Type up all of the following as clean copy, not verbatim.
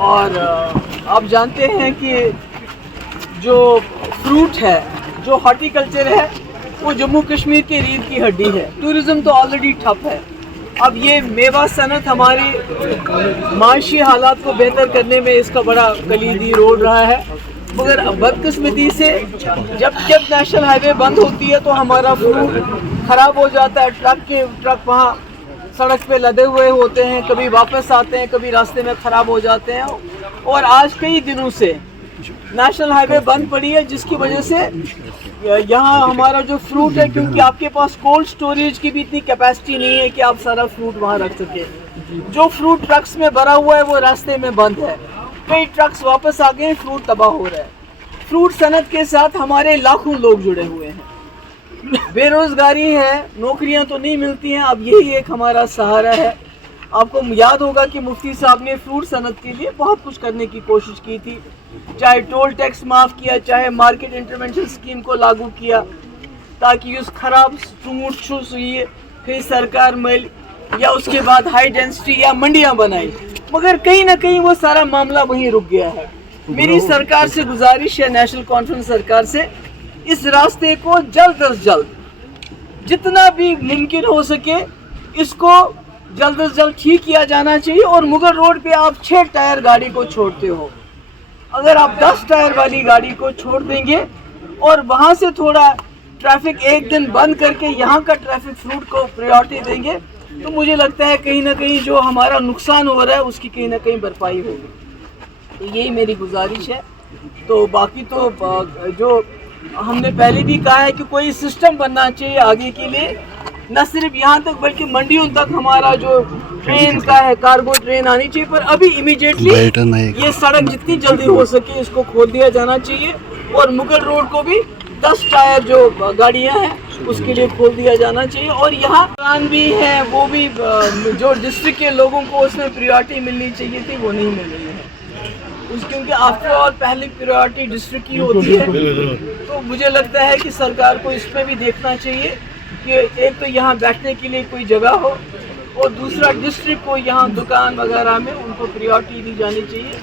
اور آپ جانتے ہیں کہ جو فروٹ ہے، جو ہارٹیکلچر ہے، وہ جموں کشمیر کے ریڑھ کی ہڈی ہے. ٹورزم تو آلریڈی ٹھپ ہے. اب یہ میوہ صنعت ہماری معاشی حالات کو بہتر کرنے میں اس کا بڑا کلیدی رول رہا ہے. مگر بدقسمتی سے جب نیشنل ہائی وے بند ہوتی ہے تو ہمارا فروٹ خراب ہو جاتا ہے. ٹرک وہاں سڑک پہ لدے ہوئے ہوتے ہیں، کبھی واپس آتے ہیں، کبھی راستے میں خراب ہو جاتے ہیں. اور آج کئی دنوں سے نیشنل ہائی وے بند پڑی ہے، جس کی وجہ سے یہاں ہمارا جو فروٹ ہے، کیونکہ آپ کے پاس کولڈ سٹوریج کی بھی اتنی کیپیسٹی نہیں ہے کہ آپ سارا فروٹ وہاں رکھ سکیں. جو فروٹ ٹرکس میں بھرا ہوا ہے وہ راستے میں بند ہے. کئی ٹرکس واپس آ گئے، فروٹ تباہ ہو رہا ہے. فروٹ صنعت کے ساتھ ہمارے لاکھوں لوگ جڑے ہوئے ہیں. بے روزگاری ہے، نوکریاں تو نہیں ملتی ہیں. اب یہی ایک ہمارا سہارا ہے. آپ کو یاد ہوگا کہ مفتی صاحب نے فروٹ صنعت کے لیے بہت کچھ کرنے کی کوشش کی تھی. چاہے ٹول ٹیکس معاف کیا، چاہے مارکیٹ انٹرونشن اسکیم کو لاگو کیا، تاکہ اس خراب فروٹ پھر سرکار مل یا اس کے بعد ہائی ڈینسٹی یا منڈیاں بنائی. مگر کہیں نہ کہیں وہ سارا معاملہ وہیں رک گیا ہے. میری سرکار سے گزارش ہے، نیشنل کانفرنس سرکار سے، اس راستے کو جلد از جلد جتنا بھی ممکن ہو سکے اس کو جلد از جلد ٹھیک کیا جانا چاہیے. اور مغل روڈ پہ آپ 6 ٹائر گاڑی کو چھوڑتے ہو، اگر آپ 10 ٹائر والی گاڑی کو چھوڑ دیں گے اور وہاں سے تھوڑا ٹریفک ایک دن بند کر کے یہاں کا ٹریفک فروٹ کو پریورٹی دیں گے تو مجھے لگتا ہے کہیں نہ کہیں جو ہمارا نقصان ہو رہا ہے اس کی کہیں نہ کہیں بھرپائی ہوگی. تو یہی میری گزارش ہے. تو باقی تو جو ہم نے پہلے بھی کہا ہے کہ کوئی سسٹم بننا چاہیے آگے کے لیے، نہ صرف یہاں تک بلکہ منڈیوں تک ہمارا جو ٹرین کا ہے، کارگو ٹرین آنی چاہیے. پر ابھی امیڈیٹلی یہ سڑک جتنی جلدی ہو سکے اس کو کھول دیا جانا چاہیے. اور مغل روڈ کو بھی 10 ٹائر جو گاڑیاں ہیں اس کے لیے کھول دیا جانا چاہیے. اور یہاں دکان بھی ہے، وہ بھی جو ڈسٹرکٹ کے لوگوں کو اس میں پریورٹی ملنی چاہیے تھی وہ نہیں مل رہی ہے. کیونکہ آفٹر آل پہلی پریورٹی ڈسٹرکٹ کی ہوتی ہے. تو مجھے لگتا ہے کہ سرکار کو اس پہ بھی دیکھنا چاہیے کہ ایک تو یہاں بیٹھنے کے لیے کوئی جگہ ہو، اور دوسرا ڈسٹرکٹ کو یہاں دکان وغیرہ میں ان کو پریورٹی دی جانی چاہیے.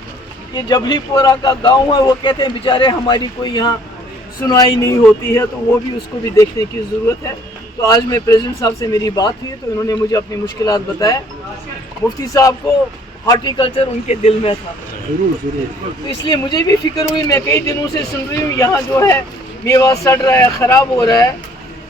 یہ جبلی پورہ کا گاؤں ہے، وہ کہتے ہیں بیچارے ہماری کوئی یہاں سنوائی نہیں ہوتی ہے، تو وہ بھی اس کو بھی دیکھنے کی ضرورت ہے. تو آج میں پریزیڈنٹ صاحب سے میری بات ہوئی تو انہوں نے مجھے اپنی مشکلات بتایا. مفتی صاحب کو ہارٹیکلچر ان کے دل میں تھا، تو اس لیے مجھے بھی فکر ہوئی. میں کئی دنوں سے سن رہی ہوں یہاں جو ہے میوہ سڑ رہا ہے، خراب ہو رہا ہے.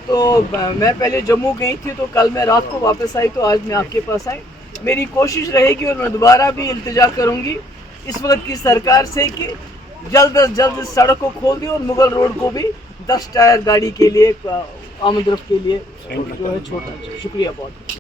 تو میں پہلے جموں گئی تھی، تو کل میں رات کو واپس آئی تو آج میں آپ کے پاس آئی. میری کوشش رہے گی اور میں دوبارہ بھی التجا کروں گی اس وقت کی سرکار سے کہ جلد از جلد اس سڑک کو کھول دیں اور مغل روڈ کو بھی 10 ٹائر گاڑی کے لیے آمد رفت کے لیے جو ہے چھوٹا. شکریہ بہت.